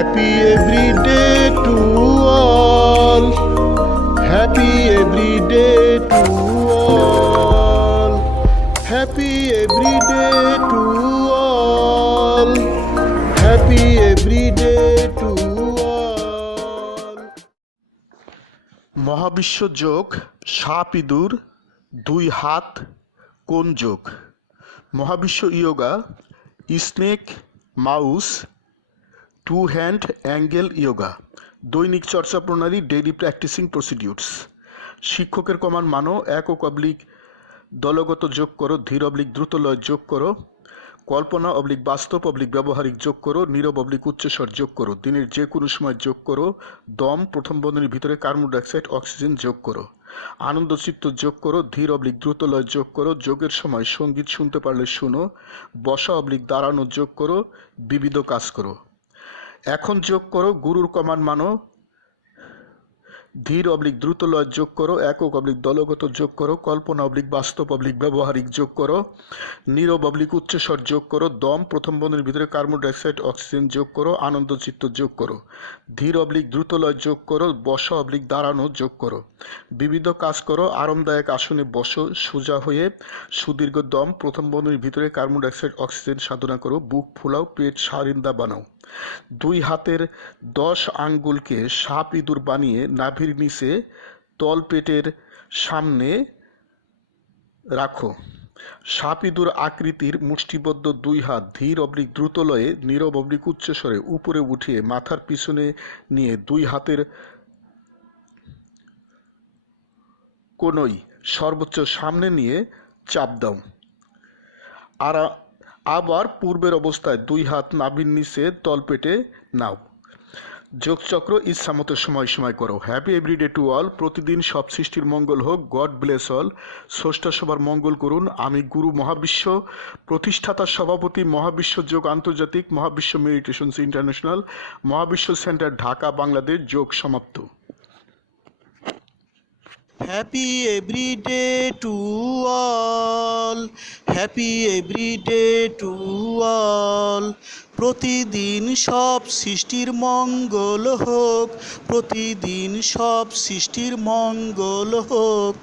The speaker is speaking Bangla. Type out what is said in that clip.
Happy every day to all. Happy every day to all. Happy every day to all. Happy every day to all. মহাবিশ্ব যোগ সাপ ইঁদুর দুই হাত কোন যোগ? মহাবিশ্ব yoga snake mouse to hand angle yoga. দৈনিক চর্চা প্রণালী ডেইলি প্র্যাকটিসিং প্রসিডিউরস। শিক্ষকের কমান মানো একক অবলিক দলগত যোগ করো, ধীর অবলিক দ্রুত লয় যোগ করো, কল্পনা অবলিক বাস্তব অবলিক ব্যবহারিক যোগ করো, নীরব অবলিক উচ্চস্বর যোগ করো, দিনের যে কোনো সময় যোগ করো, দম প্রথম বন্ধনীর ভিতরে কার্বন ডাইঅক্সাইড অক্সিজেন যোগ করো, আনন্দ চিত্ত যোগ করো, ধীর অবলিক দ্রুত লয় যোগ করো, যোগের সময় সঙ্গীত শুনতে পারলে শুনো, বসা অবলিক দাঁড়ানো যোগ করো, বিবিধ কাজ করো। এখন যোগ করো গুরুর কমান মানো, ধীর অবলিক দ্রুত লয় যোগ করো, একক অবলিক দলগত যোগ করো, কল্পনা অবলিক বাস্তব অবলিক ব্যবহারিক যোগ করো, নীরব অবলিক উচ্চস্বর যোগ করো, দম প্রথম বন্ধনীর ভিতরে কার্বন ডাইঅক্সাইড অক্সিজেন যোগ করো, আনন্দ চিত্ত যোগ করো, ধীর অবলিক দ্রুত লয় যোগ করো, বসা অবলিক দাঁড়ানো যোগ করো, বিবিধ কাজ করো, আরামদায়ক আসনে বসো, সোজা হয়ে সুদীর্ঘ দম প্রথম বন্ধনীর ভিতরে কার্বন ডাইঅক্সাইড অক্সিজেন সাধনা করো, বুক ফুলাও, পেট সারিন্দা বানাও। দুই হাতের 10 আঙ্গুলকে সাপ ইঁদুর বানিয়ে নাভির নিচে তল পেটের সামনে রাখো। সাপ ইঁদুর আকৃতির মুষ্টিবদ্ধ দুই হাত ধীর অবলিক দ্রুত লয়ে নীরব অবলিক উচ্চস্বরে উপরে উঠিয়ে মাথার পিছনে নিয়ে দুই হাতের কোনই সর্বোচ্চ সামনে নিয়ে চাপ দাও। আবার পূর্বের অবস্থায় দুই হাত নাভির নিচে তলপেটে নাও। যোগচক্র ইচ্ছামতো সময় সময় করো। Happy everyday to all. প্রতিদিন সব সৃষ্টির মঙ্গল হোক। God bless all. স্রষ্টা সবার মঙ্গল করুন। আমি গুরু মহাবিশ্ব প্রতিষ্ঠাতা সভাপতি, মহাবিশ্ব যোগ আন্তর্জাতিক, মহাবিশ্ব মেডিটেশনস ইন্টারন্যাশনাল, মহাবিশ্ব সেন্টার ঢাকা, বাংলাদেশ। যোগ সমাপ্ত। Happy every day to all. Happy every day to all. প্রতিদিন সব সৃষ্টির মঙ্গল হোক। প্রতিদিন সব সৃষ্টির মঙ্গল হোক।